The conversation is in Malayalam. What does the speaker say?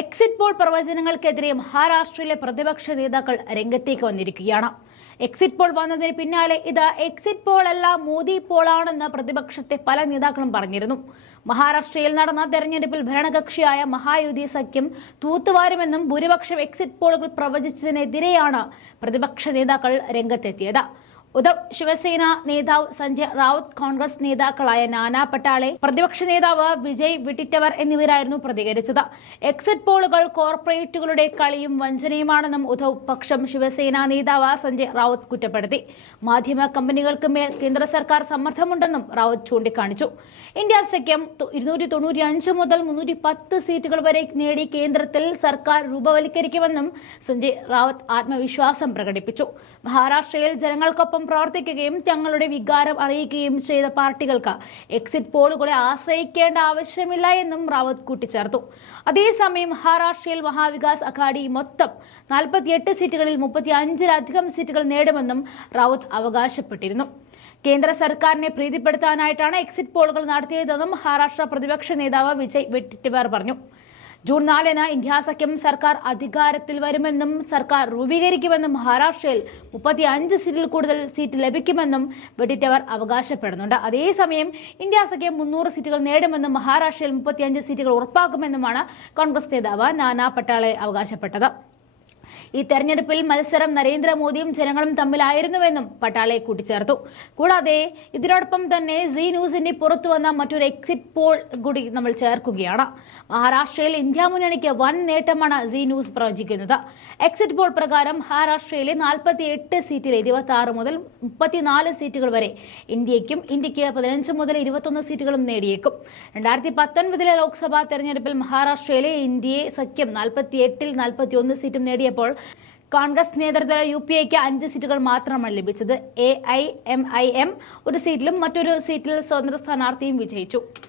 എക്സിറ്റ് പോൾ പ്രവചനങ്ങൾക്കെതിരെ മഹാരാഷ്ട്രയിലെ പ്രതിപക്ഷ നേതാക്കൾ രംഗത്തേക്ക് വന്നിരിക്കുകയാണ്. എക്സിറ്റ് പോൾ വന്നതിന് പിന്നാലെ ഇത് എക്സിറ്റ് പോൾ അല്ല മോദി പോളാണെന്ന് പ്രതിപക്ഷത്തെ പല നേതാക്കളും പറഞ്ഞിരുന്നു. മഹാരാഷ്ട്രയിൽ നടന്ന തെരഞ്ഞെടുപ്പിൽ ഭരണകക്ഷിയായ മഹായുതി സഖ്യം തൂത്തുവാരുമെന്നും ഭൂരിപക്ഷം എക്സിറ്റ് പോളുകൾ പ്രവചിച്ചതിനെതിരെയാണ് പ്രതിപക്ഷ നേതാക്കൾ രംഗത്തെത്തിയത്. ഉദ്ധവ് ശിവസേന നേതാവ് സഞ്ജയ് റാവത്ത് കോൺഗ്രസ് നേതാക്കളായ നാനാ പട്ടാളെ പ്രതിപക്ഷ നേതാവ് വിജയ് വിട്ടിറ്റവർ എന്നിവരായിരുന്നു പ്രതികരിച്ചത്. എക്സിറ്റ് പോളുകൾ കോർപ്പറേറ്റുകളുടെ കളിയും വഞ്ചനയുമാണെന്നും ഉദ്ധവ് പക്ഷം ശിവസേന നേതാവ് സഞ്ജയ് റാവത്ത് കുറ്റപ്പെടുത്തി. മാധ്യമ കമ്പനികൾക്ക് മേൽ കേന്ദ്ര സർക്കാർ സമ്മർദ്ദമുണ്ടെന്നും റാവത്ത് ചൂണ്ടിക്കാണിച്ചു. ഇന്ത്യ സഖ്യം ഇരുന്നൂറ്റി തൊണ്ണൂറ്റി മുതൽ മുന്നൂറ്റി പത്ത് സീറ്റുകൾ വരെ നേടി കേന്ദ്രത്തിൽ സർക്കാർ രൂപവൽക്കരിക്കുമെന്നും സഞ്ജയ് റാവത്ത് ആത്മവിശ്വാസം പ്രകടിപ്പിച്ചു. മഹാരാഷ്ട്രയിൽ ജനങ്ങൾക്കൊപ്പം പ്രവർത്തിക്കുകയും തങ്ങളുടെ വികാരം അറിയിക്കുകയും ചെയ്ത പാർട്ടികൾക്ക് എക്സിറ്റ് പോളുകളെ ആശ്രയിക്കേണ്ട ആവശ്യമില്ല എന്നും റാവത്ത് കൂട്ടിച്ചേർത്തു. അതേസമയം മഹാരാഷ്ട്രയിൽ മഹാവികാസ് അഘാഡി മൊത്തം നാൽപ്പത്തിയെട്ട് സീറ്റുകളിൽ മുപ്പത്തി അഞ്ചിലധികം സീറ്റുകൾ നേടുമെന്നും റാവത്ത് അവകാശപ്പെട്ടിരുന്നു. കേന്ദ്ര സർക്കാരിനെ പ്രീതിപ്പെടുത്താനായിട്ടാണ് എക്സിറ്റ് പോളുകൾ നടത്തിയതെന്നും മഹാരാഷ്ട്ര പ്രതിപക്ഷ നേതാവ് വിജയ് വെട്ടിറ്റിവാർ പറഞ്ഞു. ജൂൺ നാലിന് ഇന്ത്യ സഖ്യം സർക്കാർ അധികാരത്തിൽ വരുമെന്നും സർക്കാർ രൂപീകരിക്കുമെന്നും മഹാരാഷ്ട്രയിൽ മുപ്പത്തി അഞ്ച് സീറ്റിൽ കൂടുതൽ സീറ്റ് ലഭിക്കുമെന്നും വെടിറ്റവർ അവകാശപ്പെടുന്നുണ്ട്. അതേസമയം ഇന്ത്യ സഖ്യം മുന്നൂറ് സീറ്റുകൾ നേടുമെന്നും മഹാരാഷ്ട്രയിൽ മുപ്പത്തിയഞ്ച് സീറ്റുകൾ ഉറപ്പാക്കുമെന്നുമാണ് കോൺഗ്രസ് നേതാവ് നാനാ പട്ടാളെ അവകാശപ്പെട്ടത്. ഈ തെരഞ്ഞെടുപ്പിൽ മത്സരം നരേന്ദ്രമോദിയും ജനങ്ങളും തമ്മിലായിരുന്നുവെന്നും പട്ടാളെ കൂട്ടിച്ചേർത്തു. കൂടാതെ ഇതിനോടൊപ്പം തന്നെ സി ന്യൂസിന്റെ പുറത്തു വന്ന മറ്റൊരു എക്സിറ്റ് പോൾ കൂടി നമ്മൾ ചേർക്കുകയാണ്. മഹാരാഷ്ട്രയിൽ ഇന്ത്യ മുന്നണിക്ക് വൻ നേട്ടമാണ് സി ന്യൂസ് പ്രവചിക്കുന്നത്. എക്സിറ്റ് പോൾ പ്രകാരം മഹാരാഷ്ട്രയിലെ നാൽപ്പത്തി എട്ട് സീറ്റിലെ ഇരുപത്തി ആറ് മുതൽ മുപ്പത്തിനാല് സീറ്റുകൾ വരെ ഇന്ത്യയ്ക്കും ഇന്ത്യയ്ക്ക് പതിനഞ്ച് മുതൽ ഇരുപത്തൊന്ന് സീറ്റുകളും നേടിയേക്കും. രണ്ടായിരത്തി പത്തൊൻപതിലെ ലോക്സഭാ തെരഞ്ഞെടുപ്പിൽ മഹാരാഷ്ട്രയിലെ ഇന്ത്യയെ സഖ്യം നാൽപ്പത്തി എട്ടിൽ നാൽപ്പത്തി ഒന്ന് സീറ്റും നേടിയപ്പോൾ കോൺഗ്രസ് നേതൃത്വ യു പി ഐക്ക് അഞ്ച് സീറ്റുകൾ മാത്രമാണ് ലഭിച്ചത്. A I M I M ഒരു സീറ്റിലും മറ്റൊരു സീറ്റിൽ സ്വതന്ത്ര സ്ഥാനാർത്ഥിയും വിജയിച്ചു.